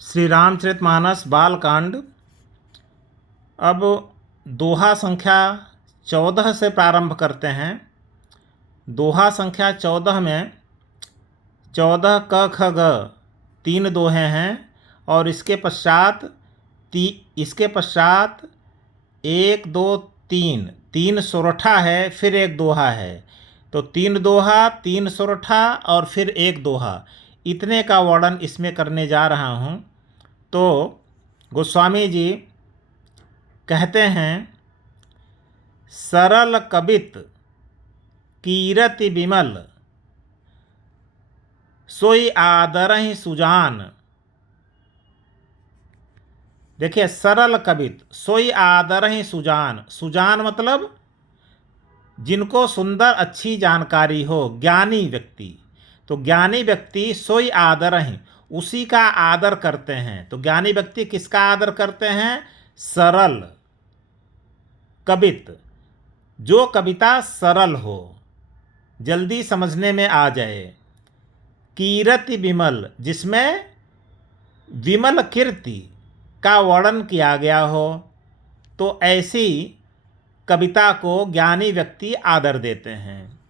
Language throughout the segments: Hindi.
श्री रामचरितमानस बालकांड। अब दोहा संख्या 14 से प्रारंभ करते हैं। दोहा संख्या 14 में 14 क ख ग 3 दोहे हैं और इसके पश्चात 1 2 3 सोरठा है, फिर एक दोहा है। तो 3 दोहा, 3 सोरठा और फिर एक दोहा, इतने का वर्णन इसमें करने जा रहा हूँ। तो गोस्वामी जी कहते हैं, सरल कबित कीरति विमल सोई आदरहि सुजान। देखिए, सरल कबित सोई आदरहि सुजान। सुजान मतलब जिनको सुंदर अच्छी जानकारी हो, ज्ञानी व्यक्ति। तो ज्ञानी व्यक्ति सोई आदरहि, उसी का आदर करते हैं। तो ज्ञानी व्यक्ति किसका आदर करते हैं? सरल कबित, जो कविता सरल हो, जल्दी समझने में आ जाए। कीरति विमल, जिसमें विमल कीर्ति का वर्णन किया गया हो, तो ऐसी कविता को ज्ञानी व्यक्ति आदर देते हैं।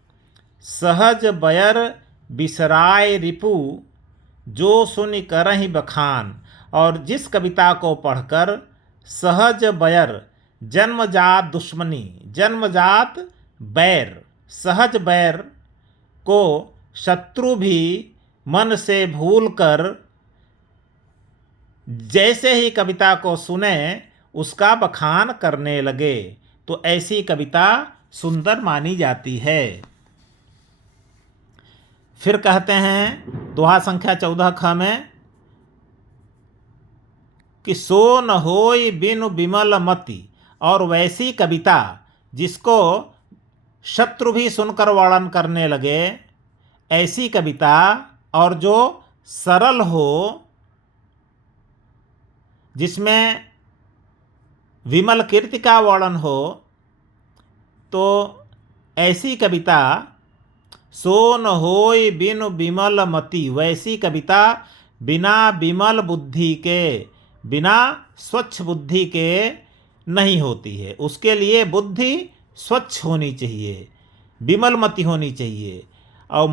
सहज बयर बिसराय रिपु जो सुनि करहि बखान। और जिस कविता को पढ़कर सहज बयर, जन्मजात दुश्मनी, जन्मजात बैर, सहज बैर को शत्रु भी मन से भूलकर जैसे ही कविता को सुने उसका बखान करने लगे, तो ऐसी कविता सुंदर मानी जाती है। फिर कहते हैं दोहा संख्या 14 ख में कि सो न होय बिनु विमल मति। और वैसी कविता जिसको शत्रु भी सुनकर वर्णन करने लगे, ऐसी कविता, और जो सरल हो, जिसमें विमल कीर्ति का वर्णन हो, तो ऐसी कविता सो न होय बिनु विमल मति। वैसी कविता बिना विमल बुद्धि के, बिना स्वच्छ बुद्धि के नहीं होती है। उसके लिए बुद्धि स्वच्छ होनी चाहिए, विमल मति होनी चाहिए। और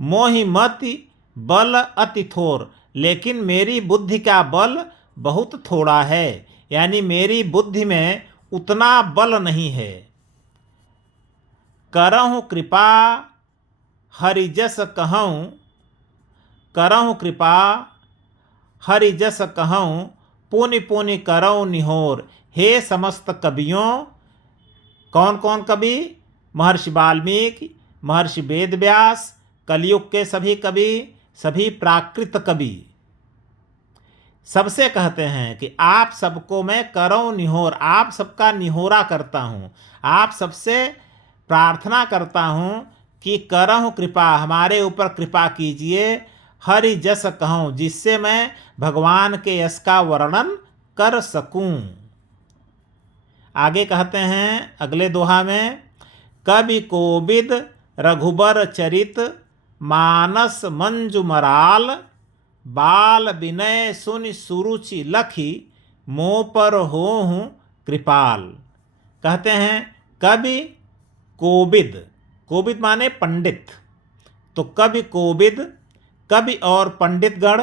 मोहि मति बल अति थोर। लेकिन मेरी बुद्धि का बल बहुत थोड़ा है, यानी मेरी बुद्धि में उतना बल नहीं है। करहु कृपा हरिजस कहूँ, करहु कृपा हरिजस कहूँ, पुनि पुनि करऊँ निहोर। हे समस्त कवियों, कौन कौन कवि? महर्षि वाल्मीकि, महर्षि वेदव्यास, कलयुग के सभी कवि, सभी प्राकृत कवि, सबसे कहते हैं कि आप सबको मैं करऊँ निहोर, आप सबका निहोरा करता हूँ, आप सबसे प्रार्थना करता हूँ कि करहु कृपा, हमारे ऊपर कृपा कीजिए। हरि जस कहूँ, जिससे मैं भगवान के यश का वर्णन कर सकूं। आगे कहते हैं अगले दोहा में, कवि कोविद रघुबर चरित मानस मंजु मराल। बाल विनय सुनि सुरुचि लखी मोह पर होहूँ कृपाल। कहते हैं कवि कोविद, कोविद माने पंडित। तो कवि कोविद, कवि और पंडितगण,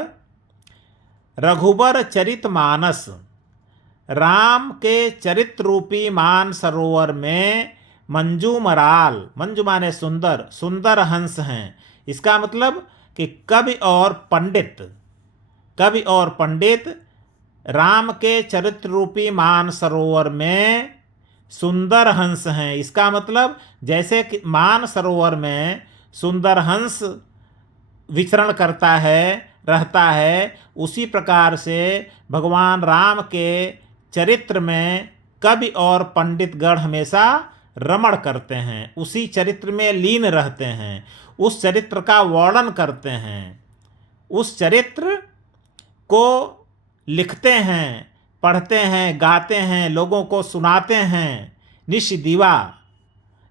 रघुबर चरित मानस, राम के चरित्र रूपी मान सरोवर में मंजू मराल, मंजू माने सुंदर, सुंदर हंस हैं। इसका मतलब कि कवि और पंडित राम के चरित्र रूपी मान सरोवर में सुंदर हंस हैं। इसका मतलब जैसे कि मान सरोवर में सुंदर हंस विचरण करता है, रहता है, उसी प्रकार से भगवान राम के चरित्र में कवि और पंडितगण हमेशा रमण करते हैं, उसी चरित्र में लीन रहते हैं, उस चरित्र का वर्णन करते हैं, उस चरित्र को लिखते हैं, पढ़ते हैं, गाते हैं, लोगों को सुनाते हैं निश दिवा।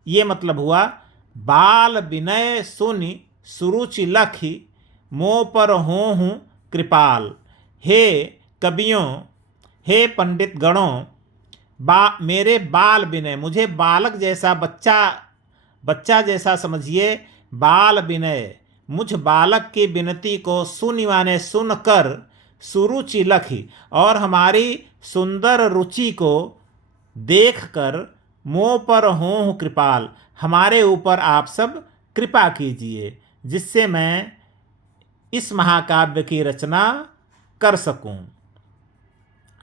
ये मतलब हुआ बाल विनय सुनि सुरुचि लखी मोह पर होहूँ कृपाल। हे कवियों, हे पंडित गणों, मेरे बाल विनय, मुझे बालक जैसा, बच्चा जैसा समझिए, बाल विनय, मुझ बालक की विनती को सुनि माने सुनकर, सुरुचि लखी, और हमारी सुंदर रुचि को देखकर, मोह पर हों कृपाल, हमारे ऊपर आप सब कृपा कीजिए, जिससे मैं इस महाकाव्य की रचना कर सकूं।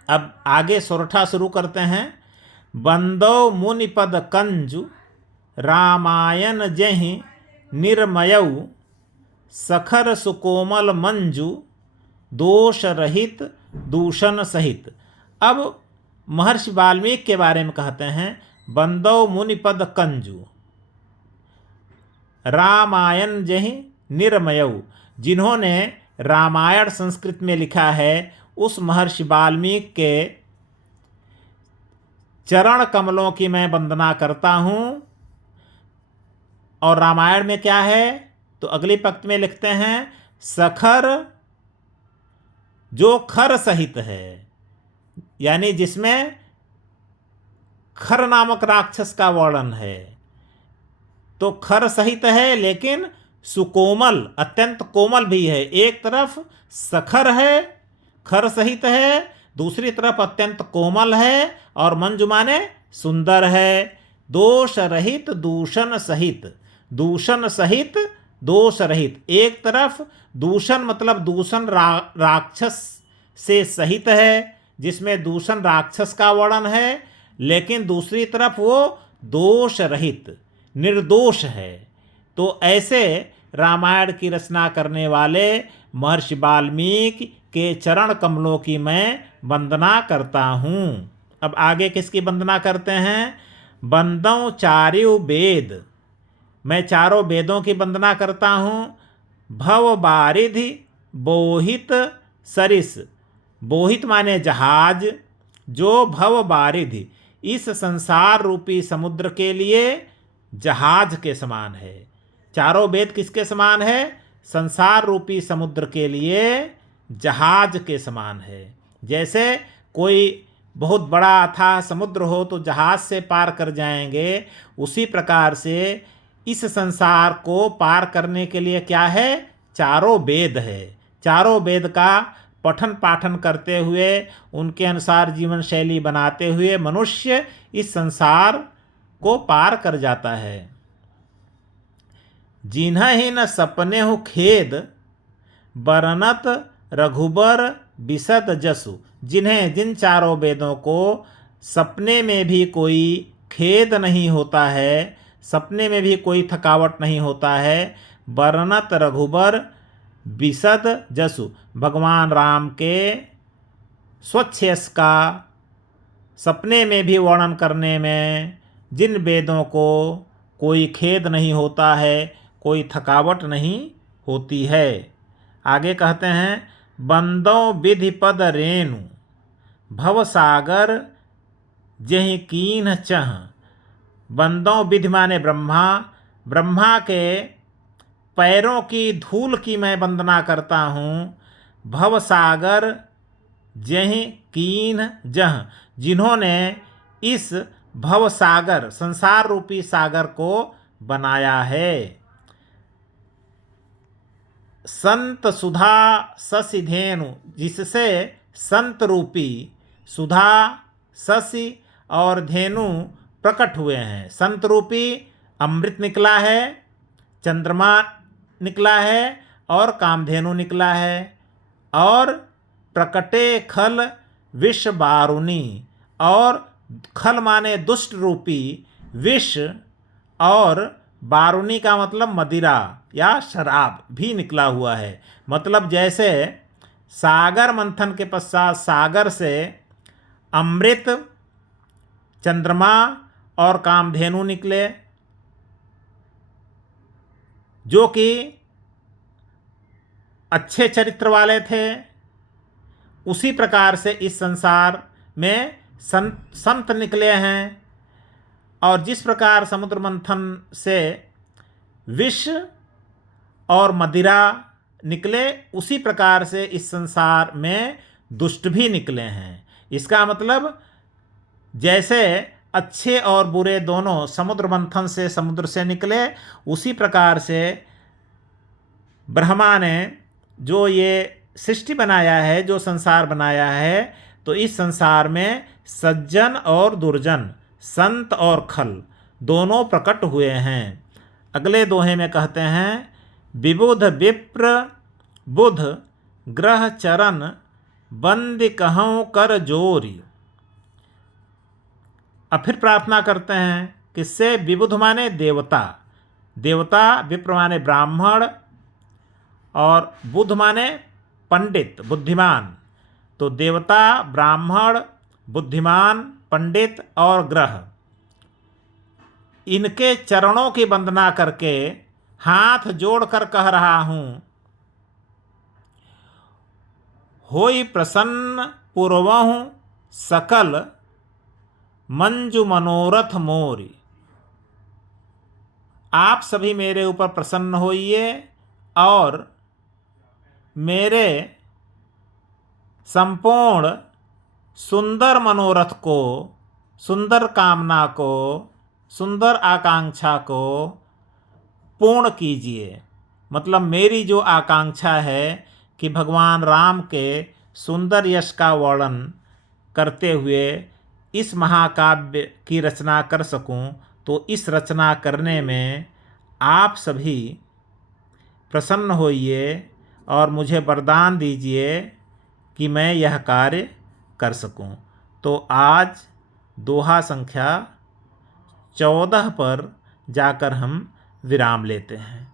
अब आगे सोरठा शुरू करते हैं। बंदो मुनिपद कंजु रामायण जहि निर्मयऊ, सखर सुकोमल मंजु दोष रहित दूषण सहित। अब महर्षि वाल्मीकि के बारे में कहते हैं, बंदो मुनिपद कंजु रामायण जहि निर्मयऊ, जिन्होंने रामायण संस्कृत में लिखा है, उस महर्षि वाल्मीकि के चरण कमलों की मैं वंदना करता हूँ। और रामायण में क्या है, तो अगली पंक्ति में लिखते हैं, सखर, जो खर सहित है, यानी जिसमें खर नामक राक्षस का वर्णन है। तो खर सहित है, लेकिन सुकोमल, अत्यंत कोमल भी है। एक तरफ सखर है, खर सहित है, दूसरी तरफ अत्यंत कोमल है, और मंजु माने सुंदर है। दोष रहित दूषण सहित, दूषण सहित दोष रहित। एक तरफ दूषण मतलब दूषण राक्षस से सहित है, जिसमें दूषण राक्षस का वर्णन है, लेकिन दूसरी तरफ वो दोष रहित, निर्दोष है। तो ऐसे रामायण की रचना करने वाले महर्षि वाल्मीकि के चरण कमलों की मैं वंदना करता हूँ। अब आगे किसकी वंदना करते हैं, बंदों चार्यु वेद, मैं चारों वेदों की वंदना करता हूँ। भव बारिधि बोहित सरिस, बोहित माने जहाज, जो भव बारिधि, इस संसार रूपी समुद्र के लिए जहाज के समान है। चारों वेद किसके समान है, संसार रूपी समुद्र के लिए जहाज के समान है। जैसे कोई बहुत बड़ा अथाह समुद्र हो तो जहाज से पार कर जाएंगे, उसी प्रकार से इस संसार को पार करने के लिए क्या है, चारों वेद है। चारों वेद का पठन पाठन करते हुए, उनके अनुसार जीवन शैली बनाते हुए मनुष्य इस संसार को पार कर जाता है। जिन्हि न सपने हो खेद, बरनत रघुबर बिसद जसु, जिन्हें, जिन चारों वेदों को सपने में भी कोई खेद नहीं होता है, सपने में भी कोई थकावट नहीं होता है। बरनत रघुबर बिसद जसु, भगवान राम के स्वच्छ यश का सपने में भी वर्णन करने में जिन वेदों को कोई खेद नहीं होता है, कोई थकावट नहीं होती है। आगे कहते हैं, बंदों विधिपद रेणु भवसागर जहि कीन्ह चह, बंदों विधि माने ब्रह्मा, ब्रह्मा के पैरों की धूल की मैं वंदना करता हूँ। भवसागर जहि कीन्ह जह, जिन्होंने इस भवसागर, संसार रूपी सागर को बनाया है। संत सुधा शशि धेनु, जिससे संत रूपी सुधा, शशि और धेनु प्रकट हुए हैं। संत रूपी अमृत निकला है, चंद्रमा निकला है और कामधेनु निकला है। और प्रकटे खल विष बारुनी, और खल माने दुष्ट रूपी विष, और बारुनी का मतलब मदिरा या शराब भी निकला हुआ है। मतलब जैसे सागर मंथन के पश्चात सागर से अमृत, चंद्रमा और कामधेनु निकले, जो कि अच्छे चरित्र वाले थे, उसी प्रकार से इस संसार में संत निकले हैं। और जिस प्रकार समुद्र मंथन से विष और मदिरा निकले उसी प्रकार से इस संसार में दुष्ट भी निकले हैं। इसका मतलब जैसे अच्छे और बुरे दोनों समुद्र मंथन से समुद्र से निकले, उसी प्रकार से ब्रह्मा ने जो ये सृष्टि बनाया है, जो संसार बनाया है, तो इस संसार में सज्जन और दुर्जन, संत और खल दोनों प्रकट हुए हैं। अगले दोहे में कहते हैं, विबुध विप्र बुध ग्रह चरण बंद कहूँ कर जोरी। अब फिर प्रार्थना करते हैं किससे? विबुध माने देवता, देवता, विप्र माने ब्राह्मण, और बुध माने पंडित, बुद्धिमान। तो देवता, ब्राह्मण, बुद्धिमान, पंडित और ग्रह, इनके चरणों की वंदना करके हाथ जोड़कर कह रहा हूँ, होई प्रसन्न पूर्वहु सकल मंजु मनोरथ मोरी। आप सभी मेरे ऊपर प्रसन्न होइए और मेरे संपूर्ण सुंदर मनोरथ को, सुंदर कामना को, सुंदर आकांक्षा को पूर्ण कीजिए। मतलब मेरी जो आकांक्षा है कि भगवान राम के सुंदर यश का वर्णन करते हुए इस महाकाव्य की रचना कर सकूं, तो इस रचना करने में आप सभी प्रसन्न होइए और मुझे वरदान दीजिए कि मैं यह कार्य कर सकूं। तो आज दोहा संख्या 14 पर जाकर हम विराम लेते हैं।